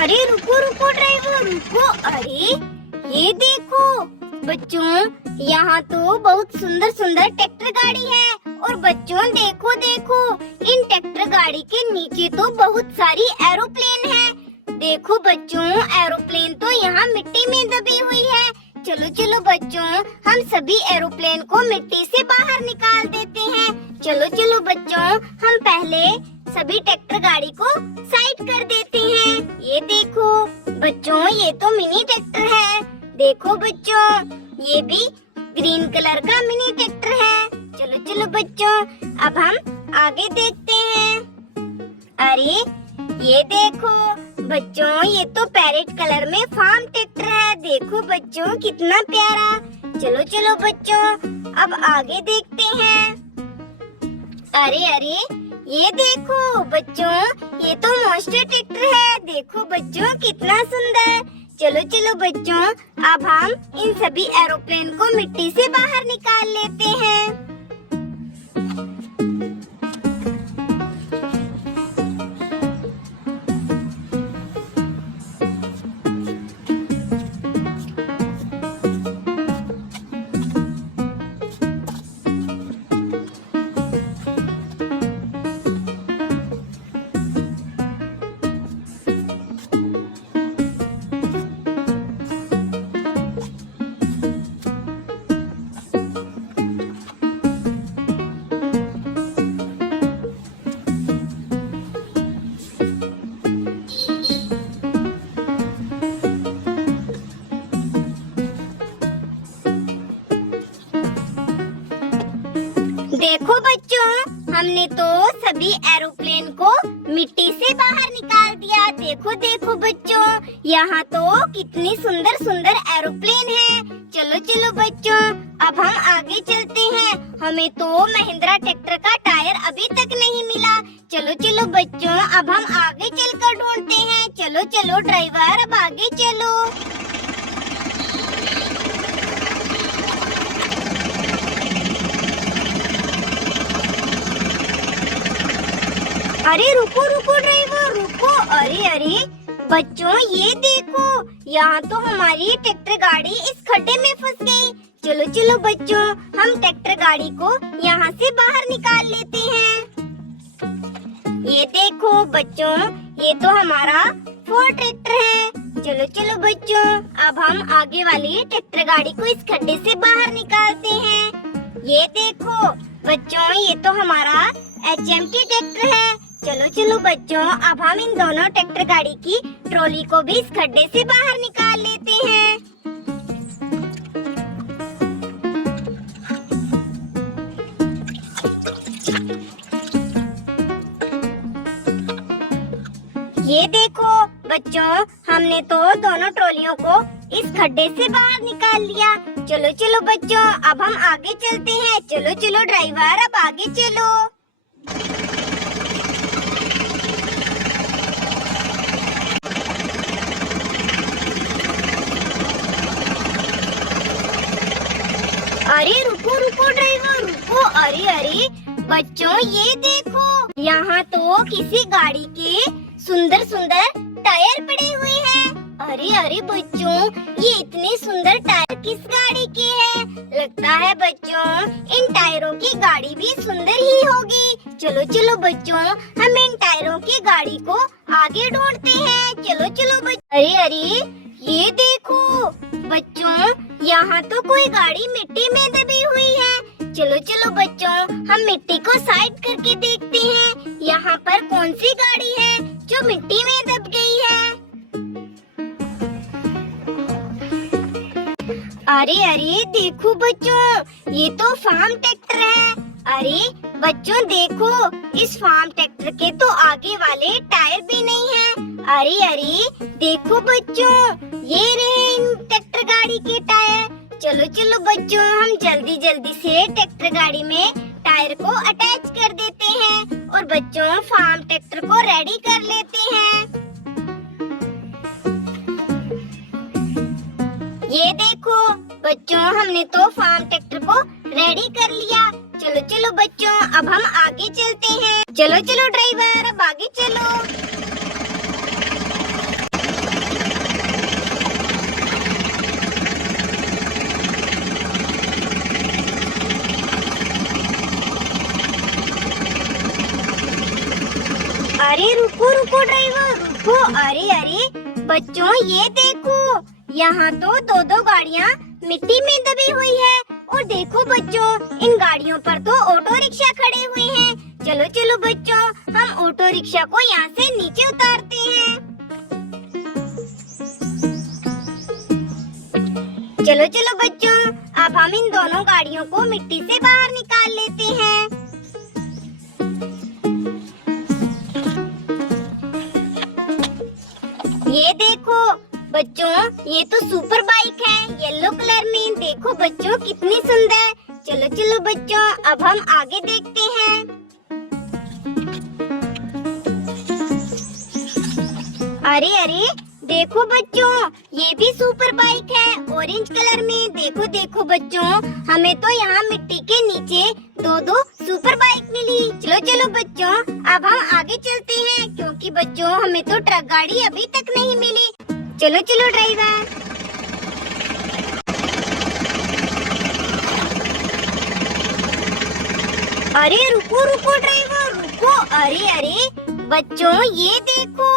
अरे रुको रुको ड्राइवर रुको। अरे ये देखो बच्चों, यहाँ तो बहुत सुंदर सुंदर ट्रैक्टर गाड़ी है। और बच्चों देखो देखो, इन ट्रैक्टर गाड़ी के नीचे तो बहुत सारी एरोप्लेन है। देखो बच्चों, एरोप्लेन तो यहाँ मिट्टी में दबी हुई है। चलो चलो बच्चों, हम सभी एरोप्लेन को मिट्टी से बाहर निकाल देते हैं। चलो चलो बच्चों, हम पहले सभी ट्रैक्टर गाड़ी को साइड कर देते हैं। ये देखो बच्चों, ये तो मिनी ट्रैक्टर है। देखो बच्चों, ये भी ग्रीन कलर का मिनी ट्रैक्टर है। चलो चलो बच्चों, अब हम आगे देखते हैं। अरे ये देखो बच्चों, ये तो पैरेट कलर में फार्म ट्रैक्टर है। देखो बच्चों, कितना प्यारा। चलो चलो बच्चों, अब आगे देखते हैं। अरे अरे ये देखो बच्चों, ये तो मॉन्स्टर ट्रैक्टर है। देखो बच्चों, कितना सुंदर। चलो चलो बच्चों, अब हम इन सभी एरोप्लेन को मिट्टी से बाहर निकाल लेते हैं। देखो बच्चों, हमने तो सभी एरोप्लेन को मिट्टी से बाहर निकाल दिया। देखो देखो बच्चों, यहाँ तो कितनी सुंदर सुंदर एरोप्लेन है। चलो चलो बच्चों, अब हम आगे चलते हैं। हमें तो महिंद्रा ट्रैक्टर का टायर अभी तक नहीं मिला। चलो चलो बच्चों, अब हम आगे चलकर ढूंढते हैं। चलो चलो ड्राइवर, अब आगे चलो। अरे रुको रुको ड्राइवर रुको। अरे अरे बच्चों, ये देखो, यहाँ तो हमारी ट्रैक्टर गाड़ी इस खड्डे में फंस गई। चलो चलो बच्चों, हम ट्रैक्टर गाड़ी को यहाँ से बाहर निकाल लेते हैं। ये देखो बच्चों, ये तो हमारा फोर्ड ट्रैक्टर है। चलो चलो बच्चों, अब हम आगे वाली ट्रैक्टर गाड़ी को इस खड्डे से बाहर निकालते हैं। ये देखो बच्चों, ये तो हमारा HMT ट्रैक्टर है। चलो चलो बच्चों, अब हम इन दोनों ट्रैक्टर गाड़ी की ट्रॉली को भी इस खड्डे से बाहर निकाल लेते हैं। ये देखो बच्चों, हमने तो दोनों ट्रॉलियों को इस खड्डे से बाहर निकाल लिया। चलो चलो बच्चों, अब हम आगे चलते हैं। चलो चलो ड्राइवर, अब आगे चलो। अरे रुको रुको ड्राइवर रुको। अरे अरे बच्चों, ये देखो, यहाँ तो किसी गाड़ी के सुंदर सुंदर टायर पड़े हुए हैं। अरे अरे बच्चों, ये इतने सुंदर टायर किस गाड़ी के हैं? लगता है बच्चों, इन टायरों की गाड़ी भी सुंदर ही होगी। चलो चलो बच्चों, हम इन टायरों की गाड़ी को आगे ढूंढते हैं। चलो चलो बच्चों। अरे अरे ये देखो बच्चों, यहाँ तो कोई गाड़ी मिट्टी में दबी हुई है। चलो चलो बच्चों, हम मिट्टी को साइड करके देखते हैं। यहाँ पर कौन सी गाड़ी है जो मिट्टी में दब गई है? अरे अरे देखो बच्चों, ये तो फार्म ट्रैक्टर है। अरे बच्चों देखो, इस फार्म ट्रैक्टर के तो आगे वाले टायर भी नहीं है। अरे अरे देखो बच्चों, ये रहे इन ट्रैक्टर गाड़ी के टायर। चलो चलो बच्चों, हम जल्दी जल्दी से ट्रैक्टर गाड़ी में टायर को अटैच कर देते हैं और बच्चों फार्म ट्रैक्टर को रेडी कर लेते हैं। ये देखो बच्चों, हमने तो फार्म ट्रैक्टर को रेडी कर लिया। चलो चलो बच्चों, अब हम आगे चलते हैं। चलो चलो ड्राइवर, अब आगे चलो। अरे रुको रुको ड्राइवर रुको। अरे अरे बच्चों ये देखो, यहाँ तो दो दो गाड़ियाँ मिट्टी में दबी हुई है। और देखो बच्चों, इन गाड़ियों पर तो ऑटो रिक्शा खड़े हुए हैं। चलो चलो बच्चों, हम ऑटो रिक्शा को यहाँ से नीचे उतारते हैं। चलो चलो बच्चों, अब हम इन दोनों गाड़ियों को मिट्टी से बाहर निकाल लेते हैं। ये देखो बच्चों, ये तो सुपर बाइक है येलो कलर में। देखो बच्चों कितनी सुंदर। चलो चलो बच्चों, अब हम आगे देखते हैं। अरे अरे देखो बच्चों, ये भी सुपर बाइक है ऑरेंज कलर में। देखो देखो बच्चों, हमें तो यहाँ मिट्टी के नीचे दो दो सुपर बाइक मिली। चलो चलो बच्चों, अब हम आगे चलते हैं, क्योंकि बच्चों हमें तो ट्रक गाड़ी अभी तक नहीं मिली। चलो चलो ड्राइवर। अरे रुको रुको ड्राइवर रुको। अरे अरे बच्चों ये देखो,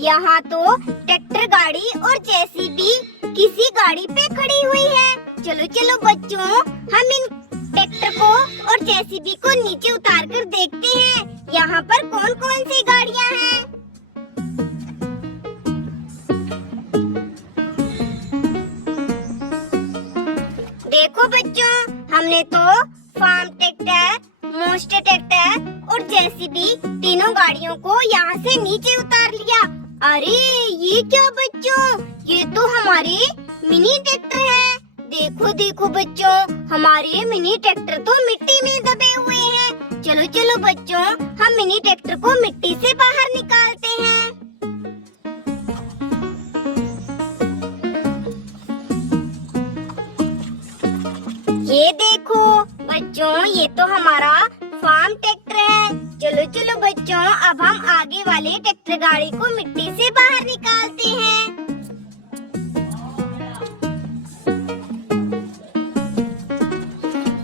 यहाँ तो ट्रैक्टर गाड़ी और जेसीबी किसी गाड़ी पे खड़ी हुई है। चलो चलो बच्चों, हम इन ट्रैक्टर को और जेसीबी को नीचे उतार कर देखते हैं यहाँ पर कौन कौन सी गाड़ियाँ हैं। देखो बच्चों, हमने तो फार्म ट्रैक्टर, मोस्टर ट्रैक्टर और जेसीबी तीनों गाड़ियों को यहाँ से नीचे उतार लिया। अरे ये क्या बच्चों, ये तो हमारे मिनी ट्रैक्टर है। देखो देखो बच्चों, हमारे मिनी ट्रैक्टर तो मिट्टी में दबे हुए हैं। चलो चलो बच्चों, हम मिनी ट्रैक्टर को मिट्टी से बाहर निकालते हैं। ये देखो बच्चों, ये तो हमारा फार्म ट्रैक्टर है। चलो चलो बच्चों, अब हम आगे वाले ट्रैक्टर गाड़ी को मिट्टी से बाहर निकालते हैं।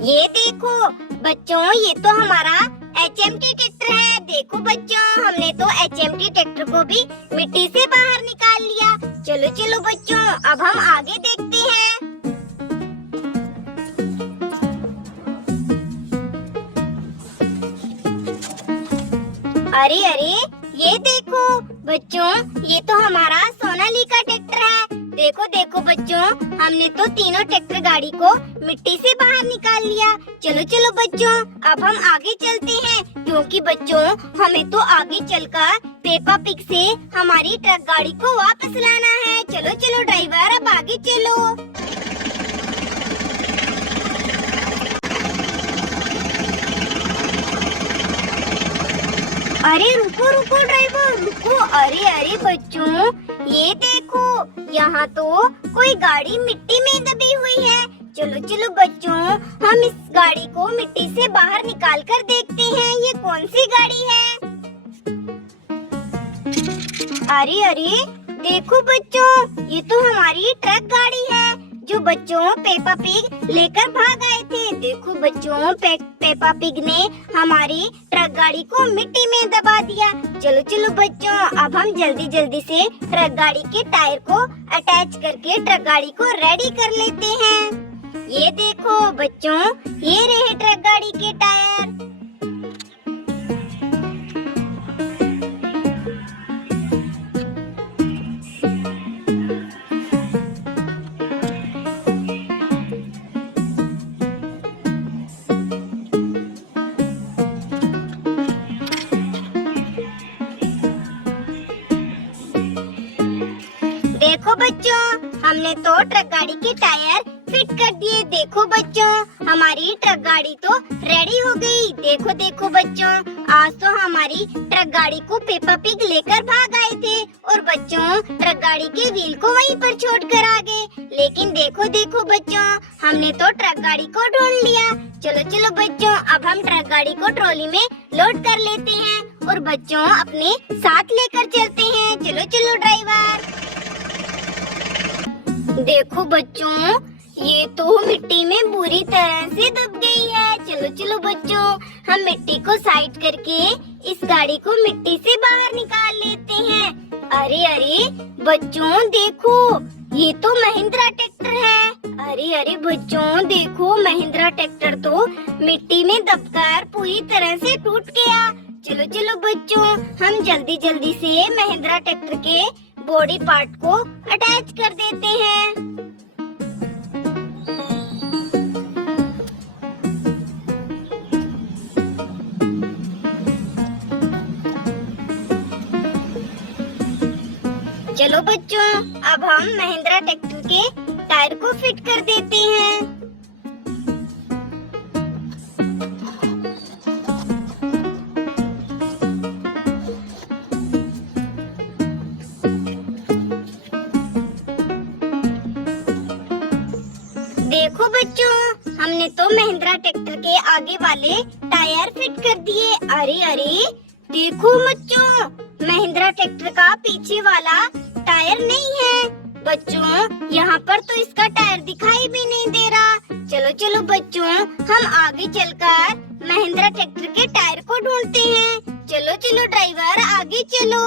ये देखो बच्चों, ये तो हमारा HMT ट्रैक्टर है। देखो बच्चों, हमने तो HMT ट्रैक्टर को भी मिट्टी से बाहर निकाल लिया। चलो चलो बच्चों, अब हम आगे देखते हैं। अरे अरे ये देखो बच्चों, ये तो हमारा सोनालिका ट्रैक्टर है। देखो देखो बच्चों, हमने तो तीनों ट्रैक्टर गाड़ी को मिट्टी से बाहर निकाल लिया। चलो चलो बच्चों, अब हम आगे चलते हैं, क्योंकि बच्चों हमें तो आगे चलकर पेपा पिग से हमारी ट्रक गाड़ी को वापस लाना है। चलो चलो ड्राइवर, अब आगे चलो। अरे रुको रुको ड्राइवर रुको। अरे अरे बच्चों ये देखो, यहाँ तो कोई गाड़ी मिट्टी में दबी हुई है। चलो चलो बच्चों, हम इस गाड़ी को मिट्टी से बाहर निकाल कर देखते हैं ये कौन सी गाड़ी है। अरे अरे देखो बच्चों, ये तो हमारी ट्रक गाड़ी है जो बच्चों पेपा पिग लेकर भाग आए थे। देखो बच्चों, पेपा पिग ने हमारी ट्रक गाड़ी को मिट्टी में दबा दिया। चलो चलो बच्चों, अब हम जल्दी जल्दी से ट्रक गाड़ी के टायर को अटैच करके ट्रक गाड़ी को रेडी कर लेते हैं। ये देखो बच्चों, ये रहे ट्रक गाड़ी के टायर। देखो बच्चों, हमने तो ट्रक गाड़ी के टायर फिट कर दिए। देखो बच्चों, हमारी ट्रक गाड़ी तो रेडी हो गई। देखो देखो बच्चों, आज तो हमारी ट्रक गाड़ी को पेपा पिग लेकर भाग आए थे और बच्चों ट्रक गाड़ी के व्हील को वहीं पर छोड़ कर आ गए। लेकिन देखो देखो बच्चों, हमने तो ट्रक गाड़ी को ढूंढ लिया। चलो चलो बच्चों, अब हम ट्रक गाड़ी को ट्रॉली में लोड कर लेते हैं और बच्चों अपने साथ लेकर चलते हैं। चलो चलो ड्राइवर। देखो बच्चों, ये तो मिट्टी में बुरी तरह से दब गई है। चलो चलो बच्चों, हम मिट्टी को साइड करके इस गाड़ी को मिट्टी से बाहर निकाल लेते हैं। अरे अरे बच्चों देखो, ये तो महिंद्रा ट्रैक्टर है। अरे अरे बच्चों देखो, महिंद्रा ट्रैक्टर तो मिट्टी में दबकर पूरी तरह से टूट गया। चलो चलो बच्चों, हम जल्दी जल्दी से महिंद्रा ट्रैक्टर के बॉडी पार्ट को अटैच कर देते हैं। चलो बच्चों, अब हम महिंद्रा ट्रैक्टर के टायर को फिट कर देते हैं। देखो बच्चों, हमने तो महिंद्रा ट्रैक्टर के आगे वाले टायर फिट कर दिए। अरे अरे देखो बच्चों, महिंद्रा ट्रैक्टर का पीछे वाला टायर नहीं है। बच्चों यहाँ पर तो इसका टायर दिखाई भी नहीं दे रहा। चलो चलो बच्चों, हम आगे चलकर महिंद्रा ट्रैक्टर के टायर को ढूंढते हैं। चलो चलो ड्राइवर, आगे चलो।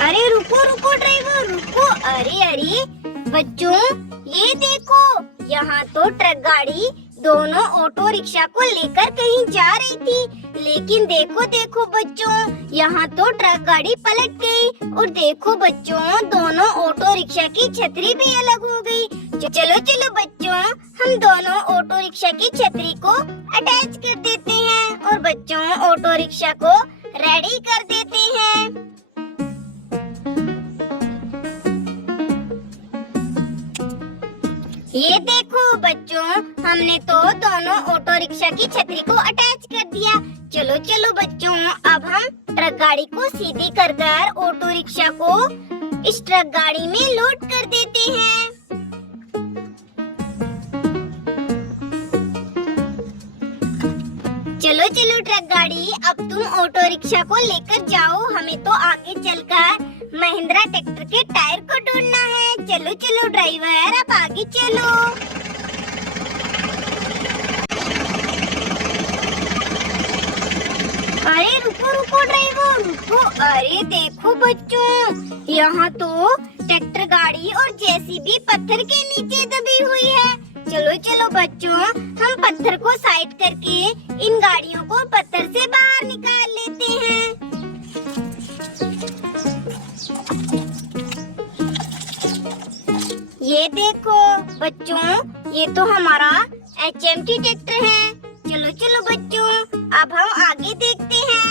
अरे रुको रुको ड्राइवर, रुको। अरे अरे बच्चों, ये देखो, यहाँ तो ट्रक गाड़ी दोनों ऑटो रिक्शा को लेकर कहीं जा रही थी। लेकिन देखो देखो बच्चों, यहाँ तो ट्रक गाड़ी पलट गई। और देखो बच्चों, दोनों ऑटो रिक्शा की छतरी भी अलग हो गई। चलो चलो बच्चों, हम दोनों ऑटो रिक्शा की छतरी को अटैच कर देते हैं और बच्चों ऑटो रिक्शा को रेडी कर देते हैं। ये देखो बच्चों, हमने तो दोनों ऑटो रिक्शा की छतरी को अटैच कर दिया। चलो चलो बच्चों, अब हम ट्रक गाड़ी को सीधी कर ऑटो रिक्शा को इस ट्रक गाड़ी में लोड कर देते हैं। चलो चलो ट्रक गाड़ी, अब तुम ऑटो रिक्शा को लेकर जाओ। हमें तो आगे चलकर महिंद्रा ट्रैक्टर के टायर को ढूंढना है। चलो चलो ड्राइवर, अब आगे चलो। अरे रुको रुको ड्राइवर, रुको। अरे देखो बच्चों, यहाँ तो ट्रैक्टर गाड़ी और जेसीबी पत्थर के नीचे दबी हुई है। चलो चलो बच्चों, हम पत्थर को साइड करके इन गाड़ियों को पत्थर से बाहर निकाल लेते हैं। ये देखो बच्चों, ये तो हमारा HMT ट्रैक्टर है। चलो चलो बच्चों, अब हम आगे देखते हैं।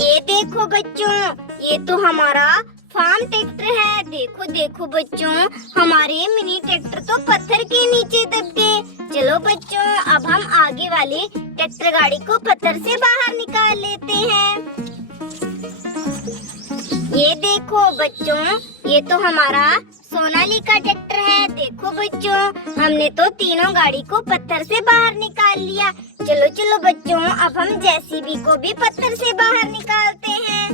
ये देखो बच्चों, ये तो हमारा फार्म ट्रैक्टर है। देखो देखो बच्चों, हमारे मिनी ट्रैक्टर तो पत्थर के नीचे दब गए। चलो बच्चों, अब हम आगे वाली ट्रैक्टर गाड़ी को पत्थर से बाहर निकाल लेते हैं। ये देखो बच्चों, ये तो हमारा सोनालिका ट्रैक्टर है। देखो बच्चों, हमने तो तीनों गाड़ी को पत्थर से बाहर निकाल लिया। चलो चलो बच्चों, अब हम जेसीबी को भी पत्थर से बाहर निकालते हैं।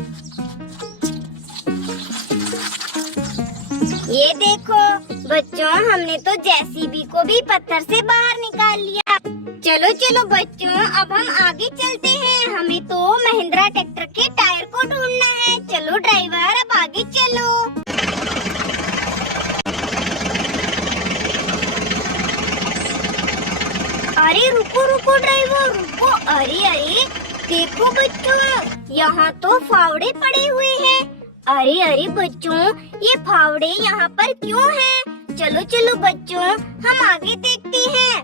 ये देखो बच्चों, हमने तो जेसीबी को भी पत्थर से बाहर निकाल लिया। चलो चलो बच्चों, अब हम आगे चलते हैं। हमें तो महिंद्रा ट्रैक्टर के टायर को ढूंढना है। चलो ड्राइवर, अब आगे चलो। अरे रुको रुको ड्राइवर, रुको। अरे अरे देखो बच्चों, यहाँ तो फावड़े पड़े हुए हैं। अरे अरे बच्चों, ये फावड़े यहाँ पर क्यों हैं? चलो चलो बच्चों, हम आगे देखते हैं।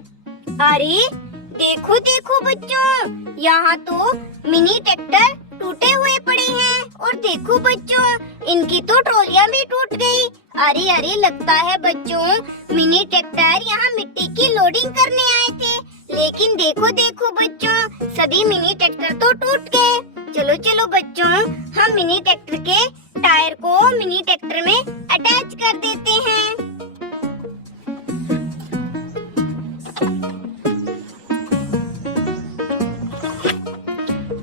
अरे देखो देखो बच्चों, यहाँ तो मिनी ट्रैक्टर टूटे हुए पड़े हैं। और देखो बच्चों, इनकी तो ट्रॉलियाँ भी टूट गई। अरे अरे लगता है बच्चों, मिनी ट्रैक्टर यहाँ मिट्टी की लोडिंग करने आए थे। लेकिन देखो देखो बच्चों, सभी मिनी ट्रैक्टर तो टूट गए। चलो चलो बच्चों, हम मिनी ट्रैक्टर के टायर को मिनी ट्रैक्टर में अटैच कर देते हैं।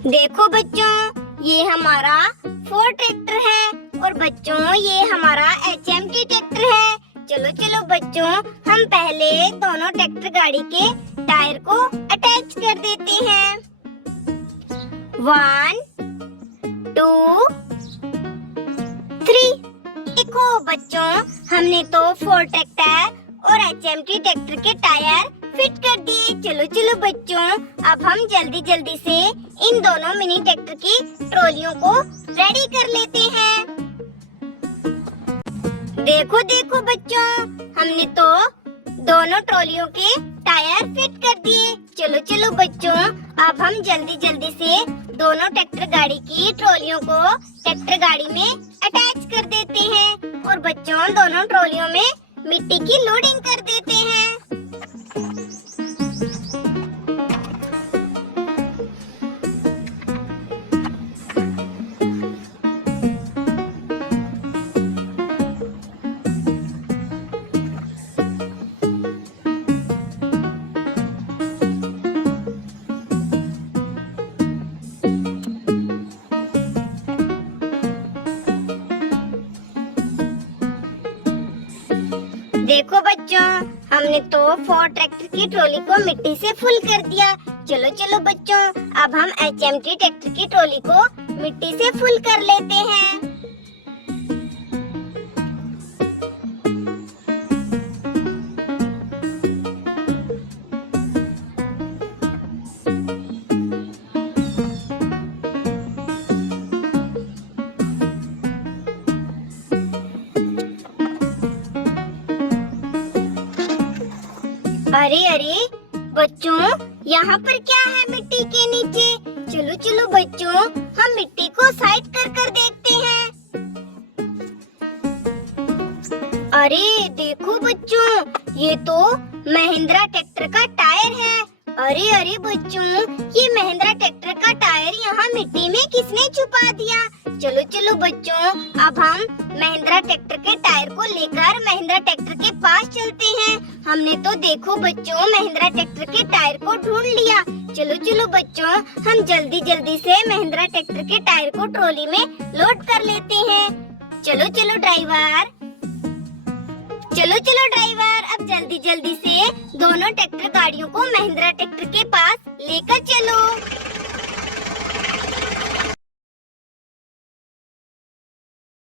देखो बच्चों, ये हमारा फोर्ड ट्रैक्टर है और बच्चों ये हमारा HMT चलो चलो बच्चों, हम पहले दोनों ट्रैक्टर गाड़ी के टायर को अटैच कर देते हैं। 1 2 3। देखो बच्चों, हमने तो 4 ट्रैक्टर और HMT ट्रैक्टर के टायर फिट कर दिए। चलो चलो बच्चों, अब हम जल्दी जल्दी से इन दोनों मिनी ट्रैक्टर की ट्रॉलियों को रेडी कर लेते हैं। देखो देखो बच्चों, हमने तो दोनों ट्रॉलियों के टायर फिट कर दिए। चलो चलो बच्चों, अब हम जल्दी जल्दी से दोनों ट्रैक्टर गाड़ी की ट्रॉलियों को ट्रैक्टर गाड़ी में अटैच कर देते हैं और बच्चों दोनों ट्रॉलियों में मिट्टी की लोडिंग कर देते हैं। देखो बच्चों, हमने तो 4 ट्रैक्टर की ट्रॉली को मिट्टी से फुल कर दिया। चलो चलो बच्चों, अब हम HMT ट्रैक्टर की ट्रॉली को मिट्टी से फुल कर लेते हैं। अरे अरे बच्चों, यहाँ पर क्या है मिट्टी के नीचे? चलो चलो बच्चों, हम मिट्टी को साइड कर कर देखते हैं। अरे देखो बच्चों, ये तो महिंद्रा ट्रैक्टर का टायर है। अरे अरे बच्चों, ये महिंद्रा ट्रैक्टर का टायर यहाँ मिट्टी में किसने छुपा दिया? चलो चलो बच्चों, अब हम महिंद्रा ट्रैक्टर के टायर को लेकर महिंद्रा ट्रैक्टर के पास चलते हैं। हमने तो देखो बच्चों महिंद्रा ट्रैक्टर के टायर को ढूंढ लिया। चलो चलो बच्चों, हम जल्दी जल्दी से महिंद्रा ट्रैक्टर के टायर को ट्रॉली में लोड कर लेते हैं। चलो चलो ड्राइवर, अब जल्दी जल्दी से दोनों ट्रैक्टर गाड़ियों को महिंद्रा ट्रैक्टर के पास लेकर चलो।